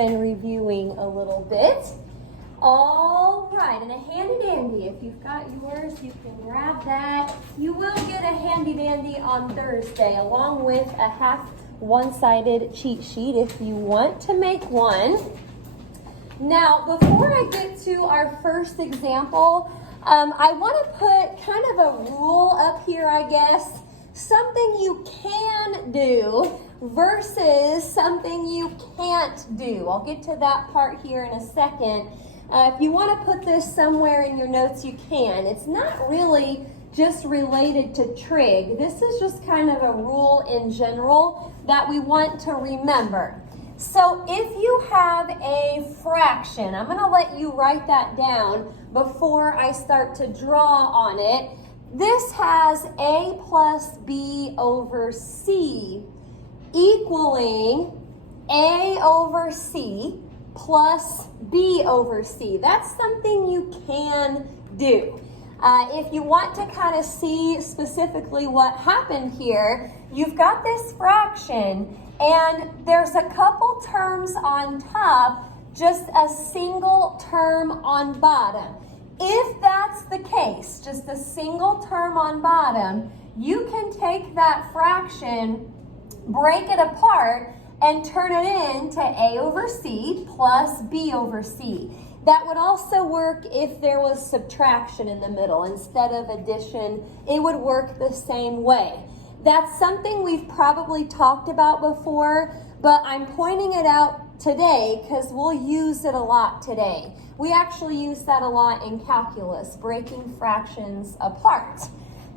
And reviewing a little bit. All right, and a handy dandy. If you've got yours, you can grab that. You will get a handy dandy on Thursday, along with a half one-sided cheat sheet if you want to make one. Now, before I get to our first example, I want to put kind of a rule up here, I guess. Something you can do versus something you can't do. I'll get to that part here in a second. If you want to put this somewhere in your notes, you can. It's not really just related to trig. This is just kind of a rule in general that we want to remember. So if you have a fraction, I'm going to let you write that down before I start to draw on it. This has a plus b over c equaling a over c plus b over c. That's something you can do. If you want to kind of see specifically what happened here, you've got this fraction and there's a couple terms on top, just a single term on bottom. If that's the case, just a single term on bottom, you can take that fraction, break it apart, and turn it into a over c plus b over c. That would also work if there was subtraction in the middle. Instead of addition, it would work the same way. That's something we've probably talked about before, but I'm pointing it out today because we'll use it a lot today. We actually use that a lot in calculus, breaking fractions apart.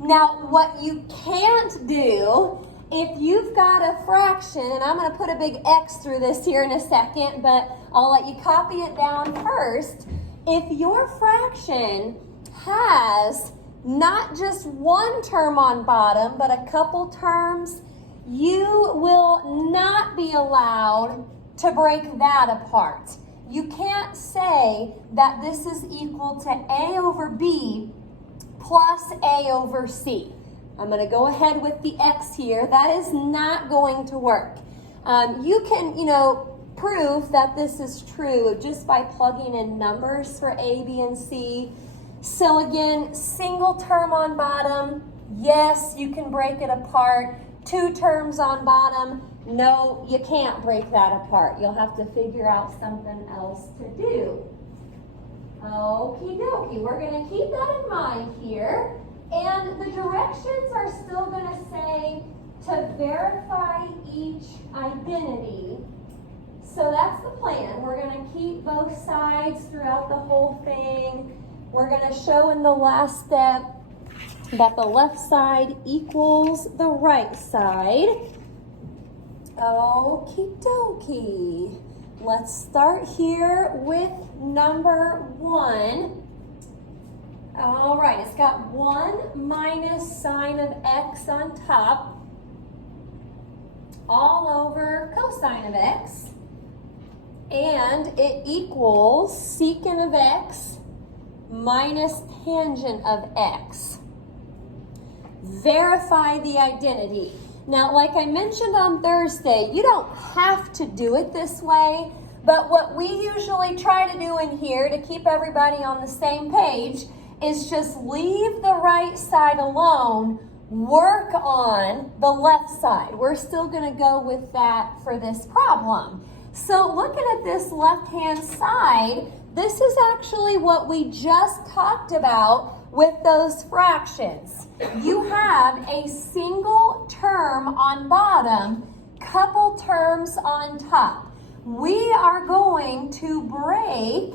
Now, what you can't do, if you've got a fraction, and I'm going to put a big X through this here in a second, but I'll let you copy it down first. If your fraction has not just one term on bottom, but a couple terms, you will not be allowed to break that apart. You can't say that this is equal to a over b plus a over c. I'm going to go ahead with the X here. That is not going to work. You can, prove that this is true just by plugging in numbers for A, B, and C. So again, single term on bottom, yes, you can break it apart. Two terms on bottom, no, you can't break that apart. You'll have to figure out something else to do. Okie dokie, we're going to keep that in mind here. And the directions are still going to say to verify each identity. So that's the plan. We're going to keep both sides throughout the whole thing. We're going to show in the last step that the left side equals the right side. Okie dokie. Let's start here with number 1. All right, it's got 1 minus sine of x on top all over cosine of x. And it equals secant of x minus tangent of x. Verify the identity. Now, like I mentioned on Thursday, you don't have to do it this way, but what we usually try to do in here to keep everybody on the same page is just leave the right side alone, work on the left side. We're still going to go with that for this problem. So looking at this left-hand side, this is actually what we just talked about with those fractions. You have a single term on bottom, couple terms on top. We are going to break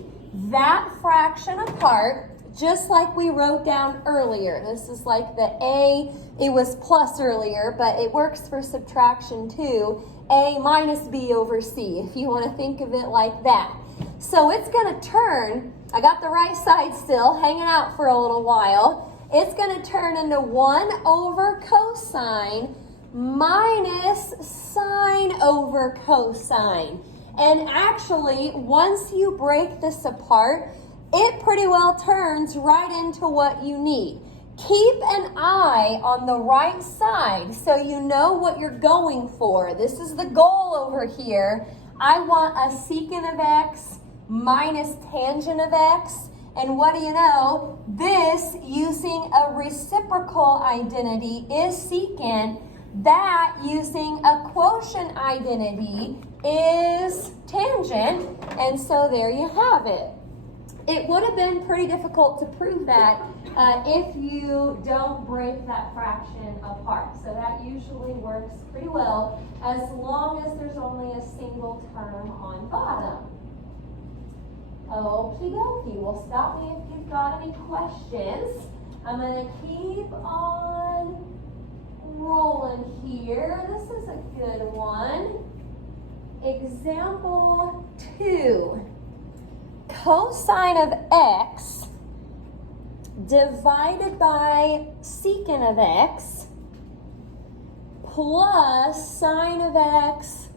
that fraction apart just like we wrote down earlier. This is like the A, it was plus earlier, but it works for subtraction too. A minus B over C, if you want to think of it like that. So it's going to turn, I got the right side still, hanging out for a little while. It's going to turn into 1 over cosine minus sine over cosine. And actually, once you break this apart, it pretty well turns right into what you need. Keep an eye on the right side so you know what you're going for. This is the goal over here. I want a secant of x minus tangent of x. And what do you know? This, using a reciprocal identity, is secant. That, using a quotient identity, is tangent. And so there you have it. It would have been pretty difficult to prove that if you don't break that fraction apart. So that usually works pretty well as long as there's only a single term on bottom. Okie dokie. Well, stop me if you've got any questions. I'm going to keep on rolling here. This is a good one. Example 2. Cosine of x divided by secant of x plus sine of x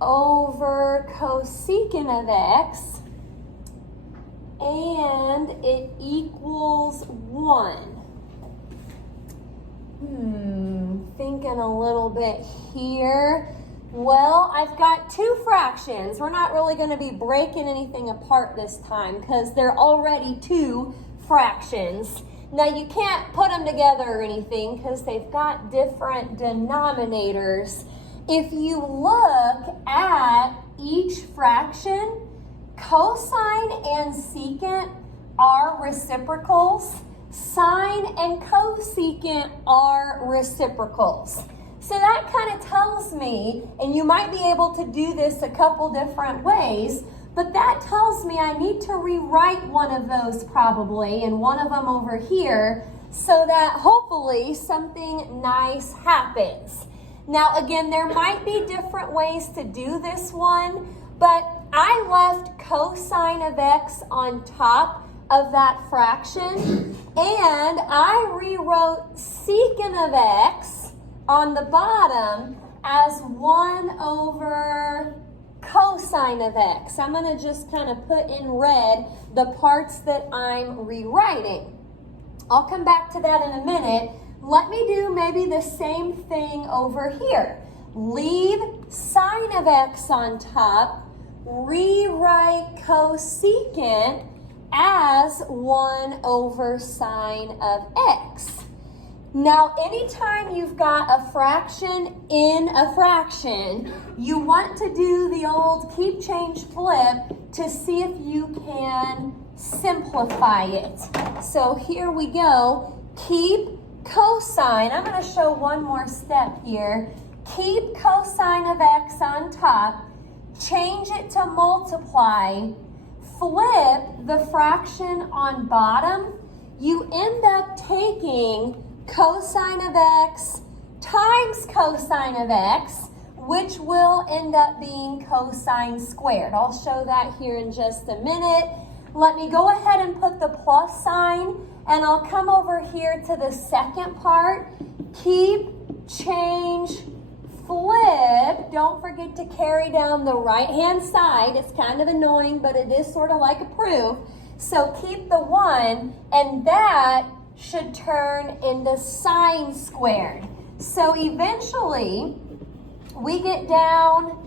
over cosecant of x, and it equals 1. Thinking a little bit here. Well, I've got two fractions. We're not really going to be breaking anything apart this time because they're already two fractions. Now, you can't put them together or anything because they've got different denominators. If you look at each fraction, cosine and secant are reciprocals. Sine and cosecant are reciprocals. So that kind of tells me, and you might be able to do this a couple different ways, but that tells me I need to rewrite one of those probably, and one of them over here, so that hopefully something nice happens. Now again, there might be different ways to do this one, but I left cosine of x on top of that fraction, and I rewrote secant of x on the bottom as 1 over cosine of x. I'm going to just kind of put in red the parts that I'm rewriting. I'll come back to that in a minute. Let me do maybe the same thing over here. Leave sine of x on top, rewrite cosecant as 1 over sine of x. Now, anytime you've got a fraction in a fraction, you want to do the old keep, change, flip to see if you can simplify it. So here we go. Keep cosine. I'm going to show one more step here. Keep cosine of x on top. Change it to multiply. Flip the fraction on bottom. You end up taking cosine of x times cosine of x, which will end up being cosine squared. I'll show that here in just a minute. Let me go ahead and put the plus sign, and I'll come over here to the second part. Keep, change, flip. Don't forget to carry down the right-hand side. It's kind of annoying, but it is sort of like a proof. So keep the 1, and that should turn into sine squared. So eventually, we get down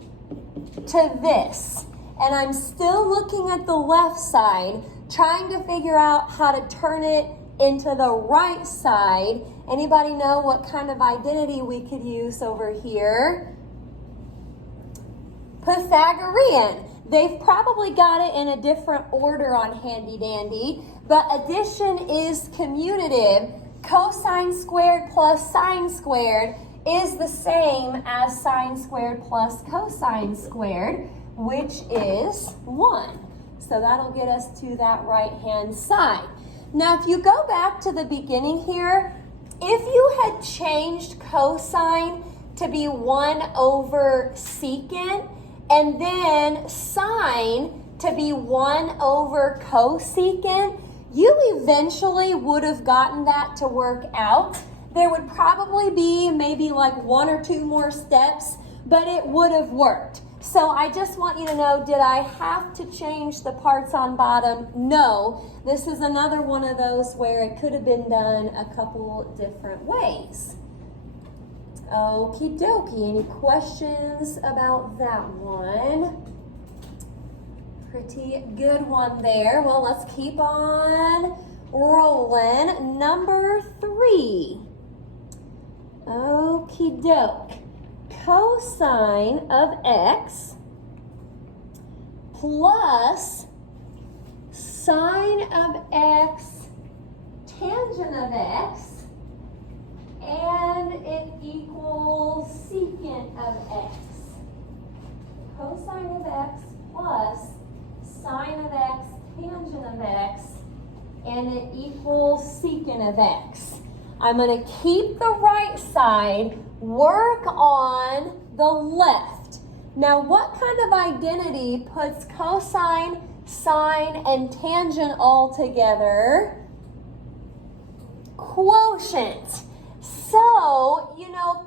to this. And I'm still looking at the left side, trying to figure out how to turn it into the right side. Anybody know what kind of identity we could use over here? Pythagorean. They've probably got it in a different order on Handy Dandy, but addition is commutative. Cosine squared plus sine squared is the same as sine squared plus cosine squared, which is 1. So that'll get us to that right-hand side. Now, if you go back to the beginning here, if you had changed cosine to be 1 over secant, and then sine to be 1 over cosecant, you eventually would have gotten that to work out. There would probably be maybe like 1 or 2 more steps, but it would have worked. So I just want you to know, did I have to change the parts on bottom? No. This is another one of those where it could have been done a couple different ways. Okie dokie. Any questions about that one? Pretty good one there. Well, let's keep on rolling. Number 3. Okie doke. Cosine of x plus sine of x tangent of x, and it equals secant of x. Cosine of x plus sine of x tangent of x, and it equals secant of x. I'm going to keep the right side, work on the left. Now, what kind of identity puts cosine, sine, and tangent all together? Quotient. So,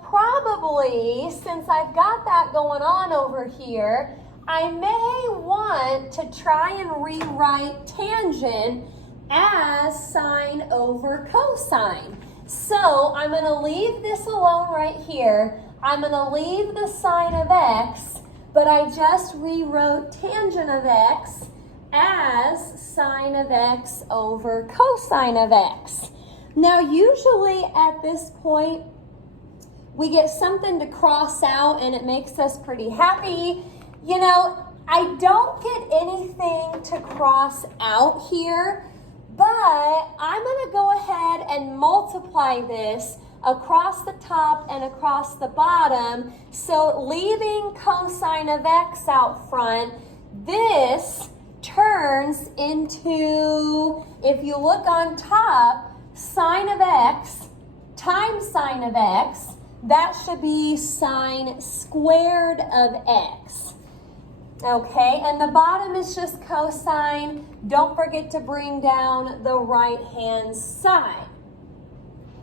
probably, since I've got that going on over here, I may want to try and rewrite tangent as sine over cosine. So I'm going to leave this alone right here. I'm going to leave the sine of x, but I just rewrote tangent of x as sine of x over cosine of x. Now, usually at this point, we get something to cross out and it makes us pretty happy. I don't get anything to cross out here, but I'm going to go ahead and multiply this across the top and across the bottom. So leaving cosine of x out front, this turns into, if you look on top, sine of x times sine of x. That should be sine squared of x. Okay, and the bottom is just cosine. Don't forget to bring down the right-hand side.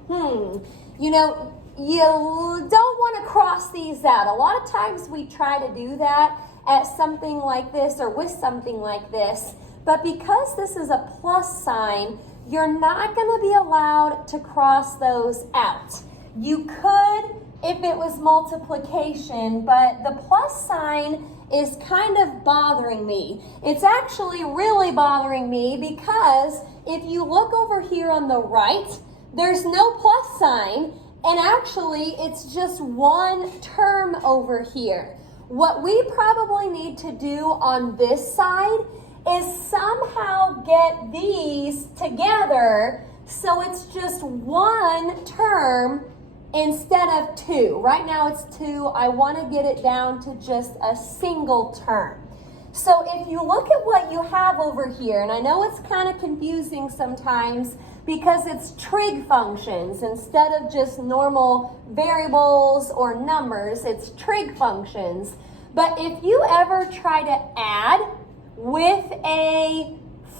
You don't want to cross these out. A lot of times we try to do that at something like this or with something like this. But because this is a plus sign, you're not going to be allowed to cross those out. You could if it was multiplication, but the plus sign is kind of bothering me. It's actually really bothering me because if you look over here on the right, there's no plus sign, and actually it's just one term over here. What we probably need to do on this side is somehow get these together so it's just one term instead of 2. Right now it's 2. I want to get it down to just a single term. So if you look at what you have over here, and I know it's kind of confusing sometimes because it's trig functions instead of just normal variables or numbers, it's trig functions. But if you ever try to add with a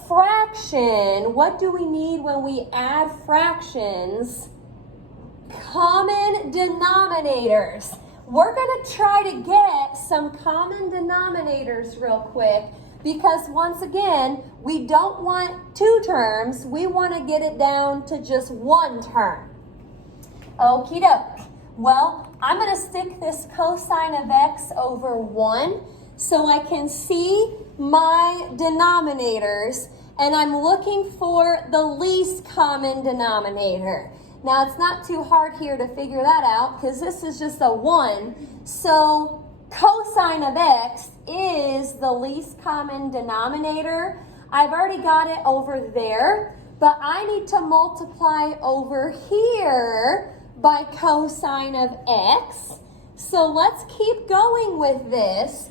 fraction, what do we need when we add fractions? Common denominators. We're going to try to get some common denominators real quick because once again, we don't want 2 terms. We want to get it down to just 1 term. Okie doke. Well, I'm going to stick this cosine of x over 1 so I can see my denominators, and I'm looking for the least common denominator. Now, it's not too hard here to figure that out because this is just a 1. So cosine of x is the least common denominator. I've already got it over there, but I need to multiply over here by cosine of x. So let's keep going with this.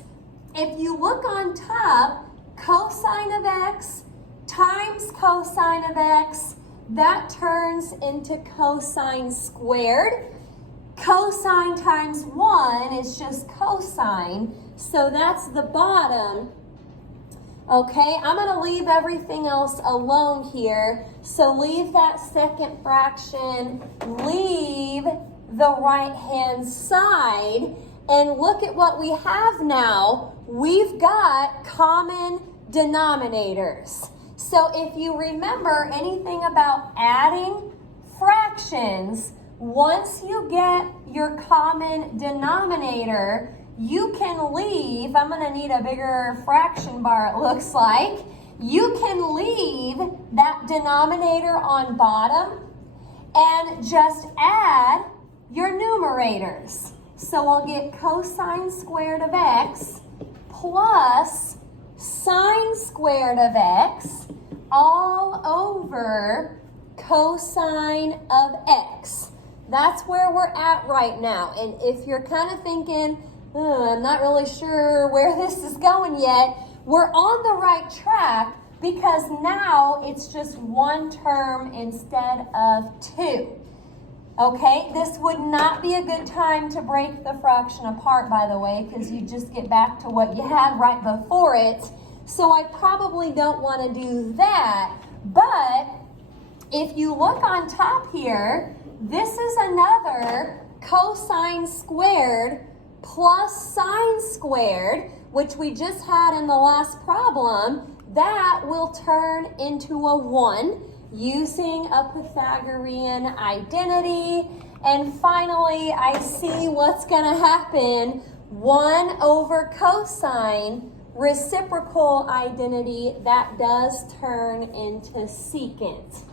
If you look on top, cosine of x times cosine of x, that turns into cosine squared. Cosine times 1 is just cosine, so that's the bottom. Okay, I'm going to leave everything else alone here. So leave that second fraction, leave the right-hand side, and look at what we have now. We've got common denominators. So if you remember anything about adding fractions, once you get your common denominator, you can leave, I'm going to need a bigger fraction bar it looks like, you can leave that denominator on bottom and just add your numerators. So I'll get cosine squared of x plus sine squared of x all over cosine of x. That's where we're at right now. And if you're kind of thinking, I'm not really sure where this is going yet, we're on the right track because now it's just one term instead of two. Okay, this would not be a good time to break the fraction apart, by the way, because you just get back to what you had right before it. So I probably don't want to do that. But if you look on top here, this is another cosine squared plus sine squared, which we just had in the last problem. That will turn into a 1 using a Pythagorean identity. And finally, I see what's going to happen. 1 over cosine, reciprocal identity, that does turn into secant.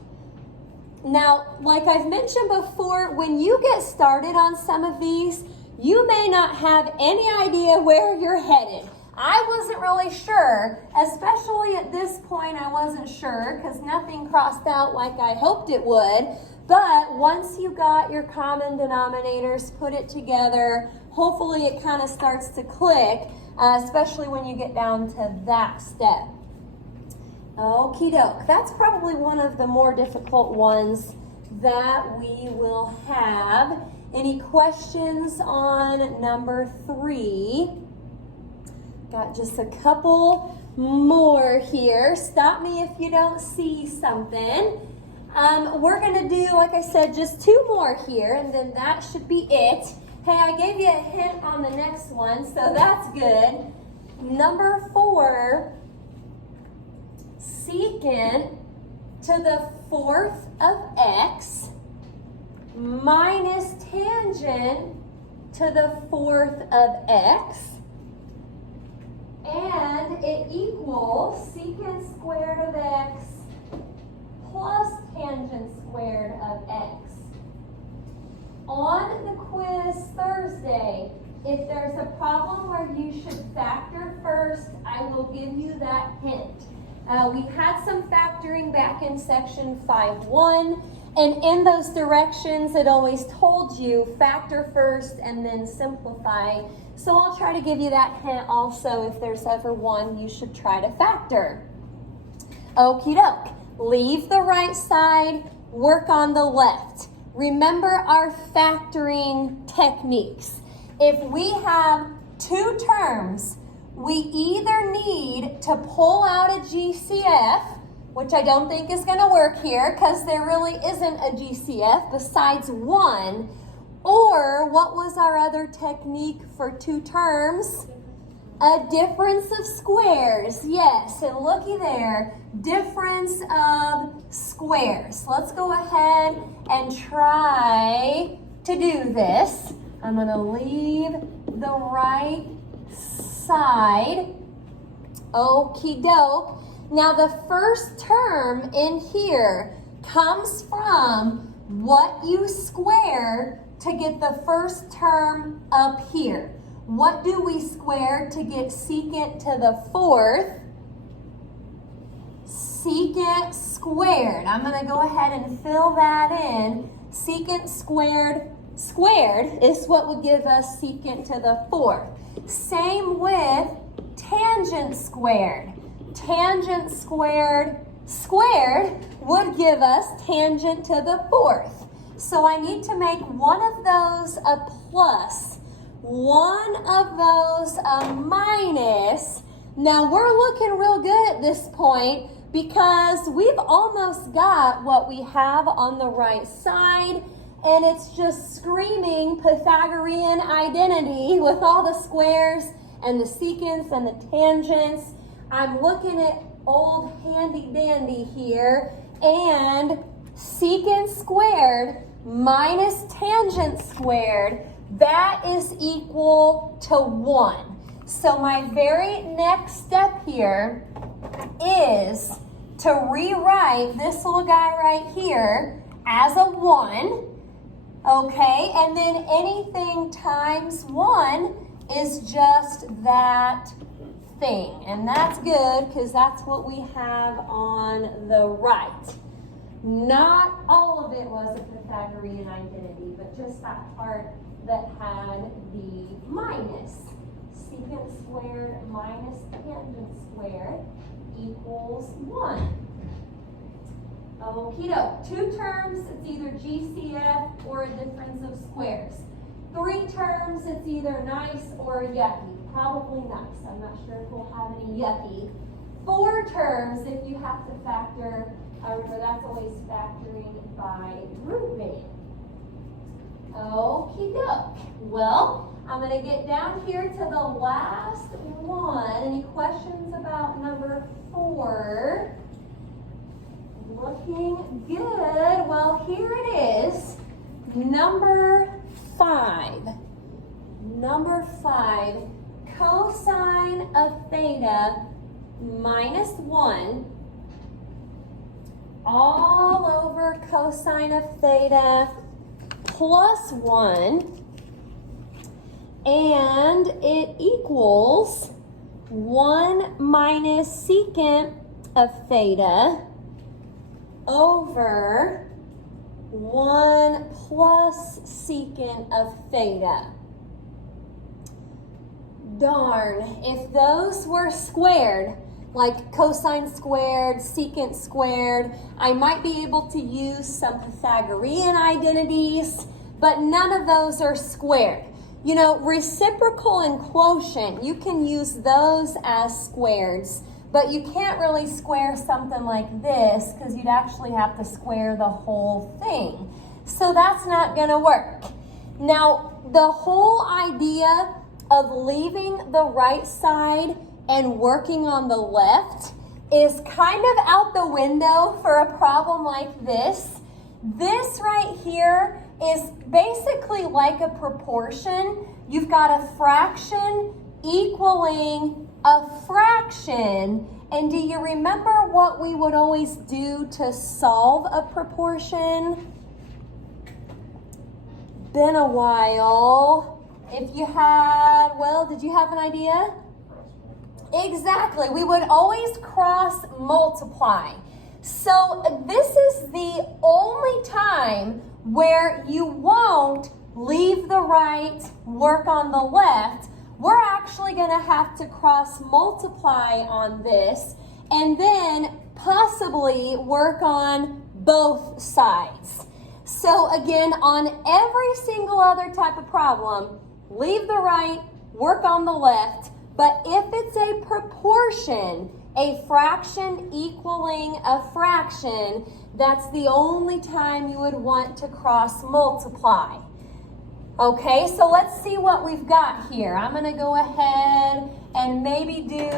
Now, like I've mentioned before, when you get started on some of these, you may not have any idea where you're headed. I wasn't really sure, especially at this point I wasn't sure because nothing crossed out like I hoped it would. But once you got your common denominators, put it together, hopefully it kind of starts to click, especially when you get down to that step. Okie doke. That's probably one of the more difficult ones that we will have. Any questions on number 3? Got just a couple more here. Stop me if you don't see something. We're going to do, like I said, just 2 more here, and then that should be it. Hey, I gave you a hint on the next one, so that's good. Number 4, secant to the 4th of x minus tangent to the 4th of x. And it equals secant squared of x plus tangent squared of x. On the quiz Thursday, if there's a problem where you should factor first, I will give you that hint. We had some factoring back in section 5.1, and in those directions it always told you factor first and then simplify. So I'll try to give you that hint also if there's ever one you should try to factor. Okie doke. Leave the right side, work on the left. Remember our factoring techniques. If we have 2 terms, we either need to pull out a GCF, which I don't think is going to work here because there really isn't a GCF besides 1. Or what was our other technique for 2 terms? A difference of squares. Yes, and looky there, difference of squares. Let's go ahead and try to do this. I'm going to leave the right side. Okie doke. Now the first term in here comes from what you square to get the first term up here. What do we square to get secant to the 4th? Secant squared. I'm going to go ahead and fill that in. Secant squared is what would give us secant to the 4th. Same with tangent squared. Tangent squared would give us tangent to the 4th. So I need to make one of those a plus, one of those a minus. Now we're looking real good at this point because we've almost got what we have on the right side, and it's just screaming Pythagorean identity with all the squares and the secants and the tangents. I'm looking at old handy dandy here, and secant squared minus tangent squared, that is equal to 1. So my very next step here is to rewrite this little guy right here as a 1, okay? And then anything times 1 is just that thing. And that's good because that's what we have on the right. Not all of it was a Pythagorean identity, but just that part that had the minus. Secant squared minus tangent squared equals 1. Okie doke. 2 terms, it's either GCF or a difference of squares. 3 terms, it's either nice or yucky. Probably nice. I'm not sure if we'll have any yucky. 4 terms, if you have to factor, remember that's always factoring by grouping. Okie doke. Well, I'm going to get down here to the last one. Any questions about number 4? Looking good. Well, here it is. Number 5. Number 5. Cosine of theta minus 1 all over cosine of theta plus 1, and it equals 1 minus secant of theta over 1 plus secant of theta. Darn, if those were squared, like cosine squared, secant squared, I might be able to use some Pythagorean identities, but none of those are squared. You know, reciprocal and quotient, you can use those as squareds, but you can't really square something like this because you'd actually have to square the whole thing. So that's not going to work. Now, the whole idea of leaving the right side and working on the left is kind of out the window for a problem like this. This right here is basically like a proportion. You've got a fraction equaling a fraction. And do you remember what we would always do to solve a proportion? Been a while. If you had, well, did you have an idea? Exactly. We would always cross multiply. So this is the only time where you won't leave the right, work on the left. We're actually going to have to cross multiply on this and then possibly work on both sides. So again, on every single other type of problem, leave the right, work on the left. But if it's a proportion, a fraction equaling a fraction, that's the only time you would want to cross multiply. Okay, so let's see what we've got here. I'm going to go ahead and maybe do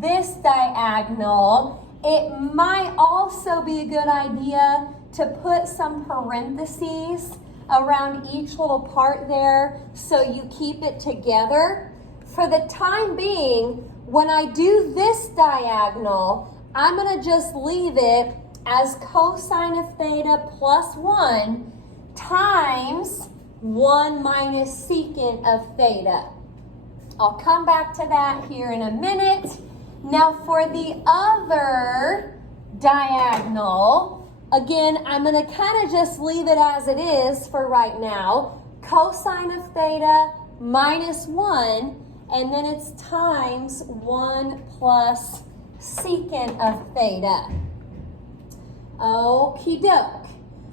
this diagonal. It might also be a good idea to put some parentheses around each little part there so you keep it together. For the time being, when I do this diagonal, I'm going to just leave it as cosine of theta plus 1 times 1 minus secant of theta. I'll come back to that here in a minute. Now for the other diagonal, again, I'm going to kind of just leave it as it is for right now. Cosine of theta minus 1, and then it's times 1 plus secant of theta. Okie doke.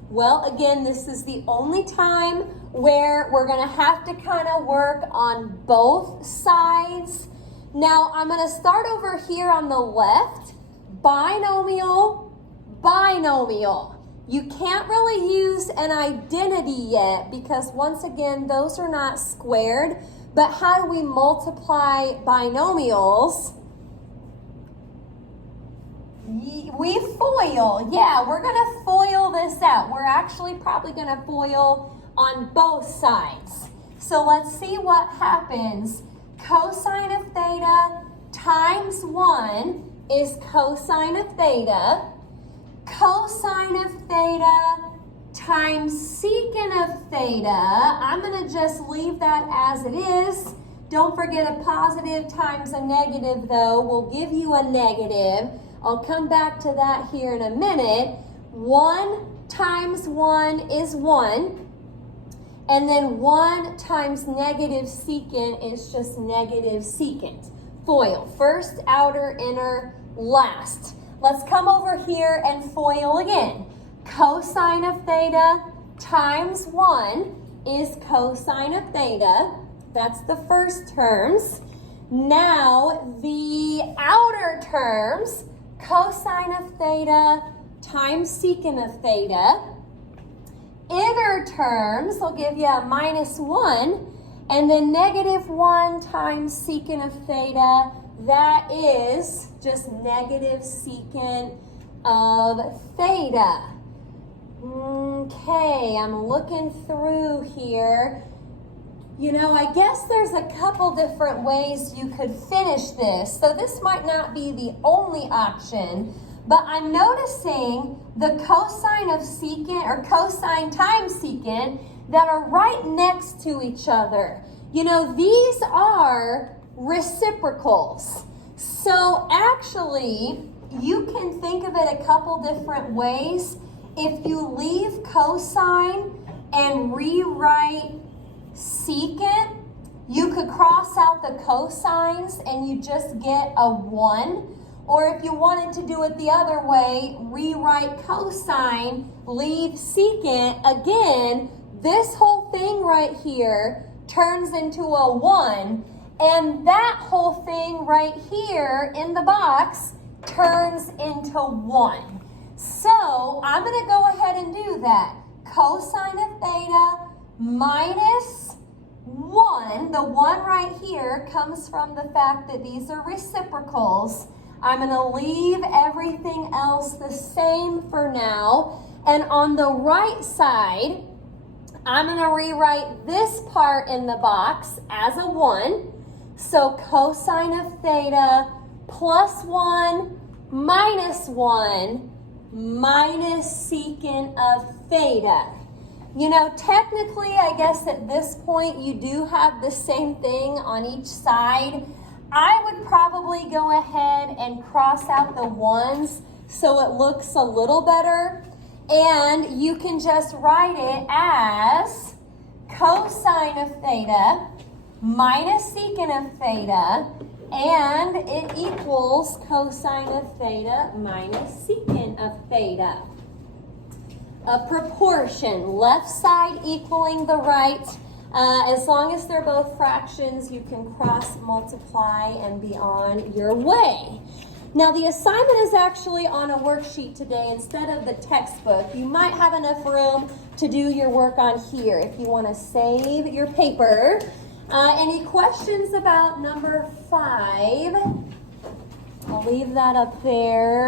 Well, again, this is the only time where we're going to have to kind of work on both sides. Now, I'm going to start over here on the left. Binomial, binomial. You can't really use an identity yet because, once again, those are not squared. But how do we multiply binomials? We FOIL. Yeah, we're going to FOIL this out. We're actually probably going to FOIL on both sides. So let's see what happens. Cosine of theta times 1 is cosine of theta. Cosine of theta times secant of theta. I'm going to just leave that as it is. Don't forget a positive times a negative, though, will give you a negative. I'll come back to that here in a minute. 1 times 1 is 1. And then 1 times negative secant is just negative secant. FOIL. First, outer, inner, last. Let's come over here and FOIL again. Cosine of theta times 1 is cosine of theta. That's the first terms. Now, the outer terms, cosine of theta times secant of theta. Inner terms will give you a -1, and then -1 times secant of theta, that is just negative secant of theta. Okay, I'm looking through here. You know, I guess there's a couple different ways you could finish this. So this might not be the only option, but I'm noticing the cosine of secant or cosine times secant that are right next to each other. You know, these are reciprocals. So actually, you can think of it a couple different ways. If you leave cosine and rewrite secant, you could cross out the cosines and you just get a 1. Or if you wanted to do it the other way, rewrite cosine, leave secant. Again, this whole thing right here turns into a 1. And that whole thing right here in the box turns into 1. So I'm going to go ahead and do that. Cosine of theta minus 1. The 1 right here comes from the fact that these are reciprocals. I'm going to leave everything else the same for now. And on the right side, I'm going to rewrite this part in the box as a 1. So cosine of theta plus 1 minus 1 minus secant of theta. You know, technically, I guess at this point, you do have the same thing on each side. I would probably go ahead and cross out the 1s so it looks a little better. And you can just write it as cosine of theta minus secant of theta, and it equals cosine of theta minus secant of theta. A proportion, left side equaling the right. As long as they're both fractions, you can cross multiply and be on your way. Now the assignment is actually on a worksheet today instead of the textbook. You might have enough room to do your work on here if you want to save your paper. Any questions about number 5? I'll leave that up there.